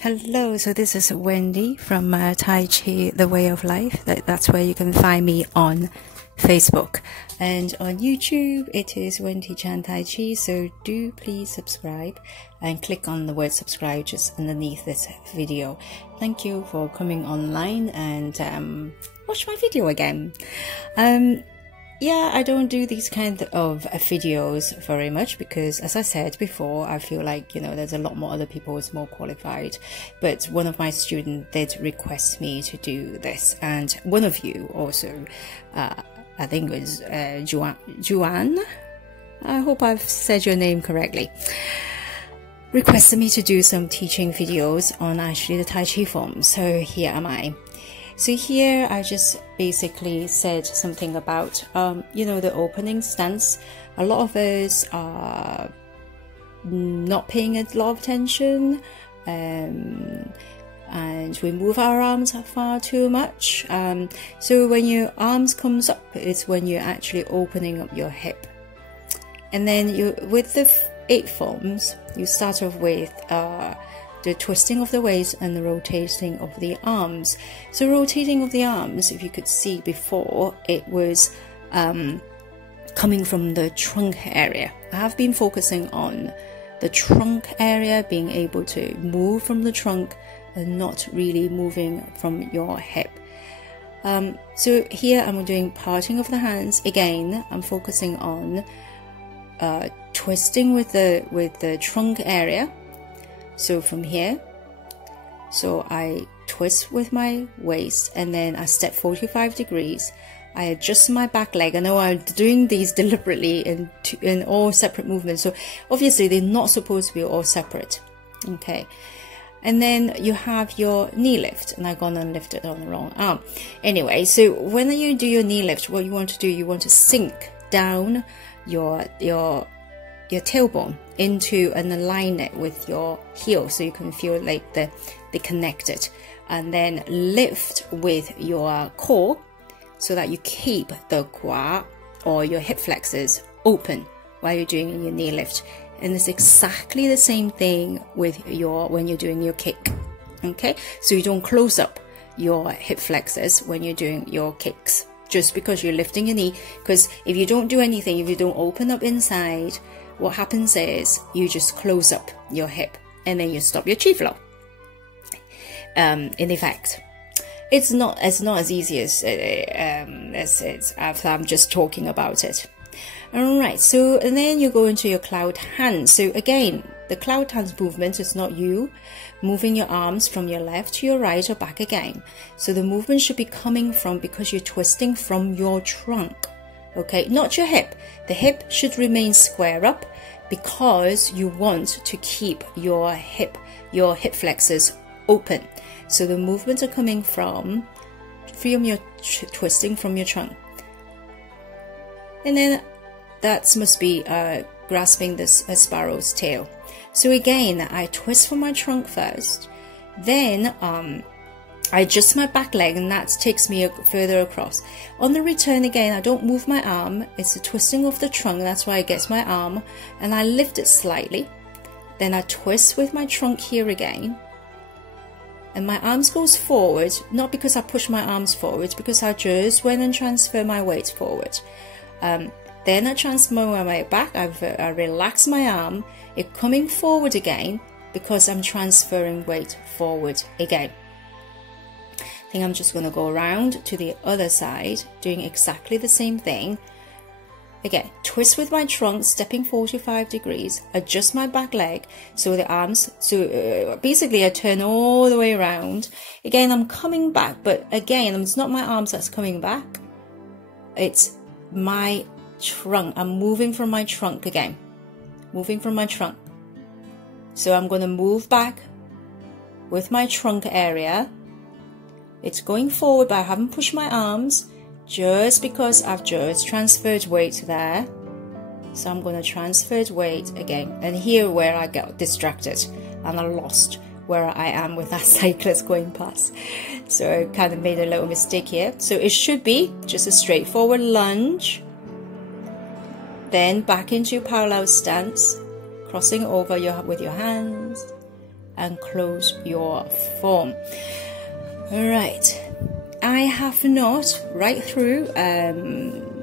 Hello, so this is Wendy from Tai Chi, The Way of Life. That's where you can find me on Facebook. And on YouTube, it is Wendy Chan Tai Chi, so do please subscribe and click on the word subscribe just underneath this video. Thank you for coming online and watch my video again. Yeah, I don't do these kind of videos very much because, as I said before, I feel like, there's a lot more other people who's more qualified. But one of my students did request me to do this. And one of you also, I think it was Juan. I hope I've said your name correctly. Requested me to do some teaching videos on actually the Tai Chi form. So here am I. So here I just basically said something about, the opening stance. A lot of us are not paying a lot of attention and we move our arms far too much. So when your arms comes up, it's when you're actually opening up your hip. And then with the 8 forms, you start off with the twisting of the waist and the rotating of the arms. So rotating of the arms, if you could see before, it was coming from the trunk area. I have been focusing on the trunk area, being able to move from the trunk and not really moving from your hip. So here I'm doing parting of the hands. Again, I'm focusing on twisting with the trunk area. So from here, so I twist with my waist and then I step 45 degrees. I adjust my back leg. I know I'm doing these deliberately in all separate movements. So obviously they're not supposed to be all separate. Okay. And then you have your knee lift, and I've gone and lifted on the wrong arm. Anyway, so when you do your knee lift, what you want to do, you want to sink down your tailbone into and align it with your heel so you can feel like they connected, and then lift with your core so that you keep the gua or your hip flexors open while you're doing your knee lift. And it's exactly the same thing with when you're doing your kick. Okay, so you don't close up your hip flexors when you're doing your kicks just because you're lifting your knee, because if you don't do anything, if you don't open up inside, what happens is you just close up your hip and then you stop your chi flow. In effect, it's not as easy as I'm just talking about it. All right, so and then you go into your cloud hands. So again, the cloud hands movement is not you moving your arms from your left to your right or back again. So the movement should be coming from, because you're twisting from your trunk. Okay, not your hip. The hip should remain square up because you want to keep your hip flexors open. So the movements are coming from your twisting from your trunk. And then that must be grasping this sparrow's tail. So again, I twist from my trunk first, then I adjust my back leg, and that takes me further across. On the return again, I don't move my arm. It's the twisting of the trunk. That's why I get my arm and I lift it slightly. Then I twist with my trunk here again. And my arms goes forward, not because I push my arms forward, because I just went and transfer my weight forward. Then I transfer my weight back. I relax my arm. It's coming forward again because I'm transferring weight forward again. I think I'm just going to go around to the other side, doing exactly the same thing. Again, twist with my trunk, stepping 45 degrees, adjust my back leg, so the arms, basically I turn all the way around. Again, I'm coming back, but again, it's not my arms that's coming back. It's my trunk. I'm moving from my trunk again, moving from my trunk. So I'm going to move back with my trunk area. It's going forward, but I haven't pushed my arms just because I've just transferred weight there. So I'm going to transfer weight again. And here where I got distracted and I lost where I am with that cyclist going past. So I kind of made a little mistake here. So it should be just a straightforward lunge. Then back into your parallel stance, crossing over with your hands. and close your form. All right. I have not right through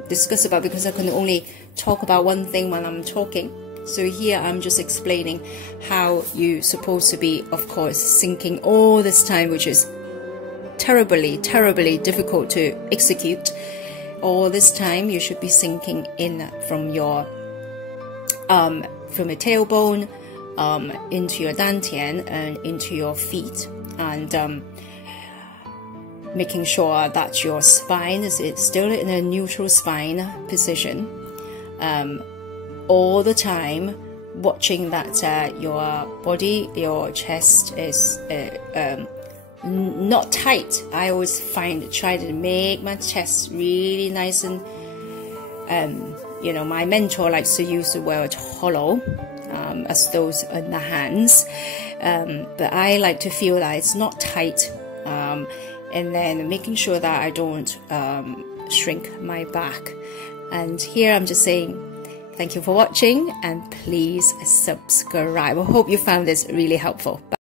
discussed about, because I can only talk about one thing when I'm talking. So here I'm just explaining how you're supposed to be, of course, sinking all this time, which is terribly difficult to execute. All this time you should be sinking in from your tailbone into your dantian and into your feet, and making sure that your spine is still in a neutral spine position, all the time, watching that your body, your chest is not tight. I always try to make my chest really nice and, you know, my mentor likes to use the word hollow, as those in the hands, but I like to feel that it's not tight, and then making sure that I don't shrink my back. And here I'm just saying thank you for watching, and please subscribe. I hope you found this really helpful. Bye.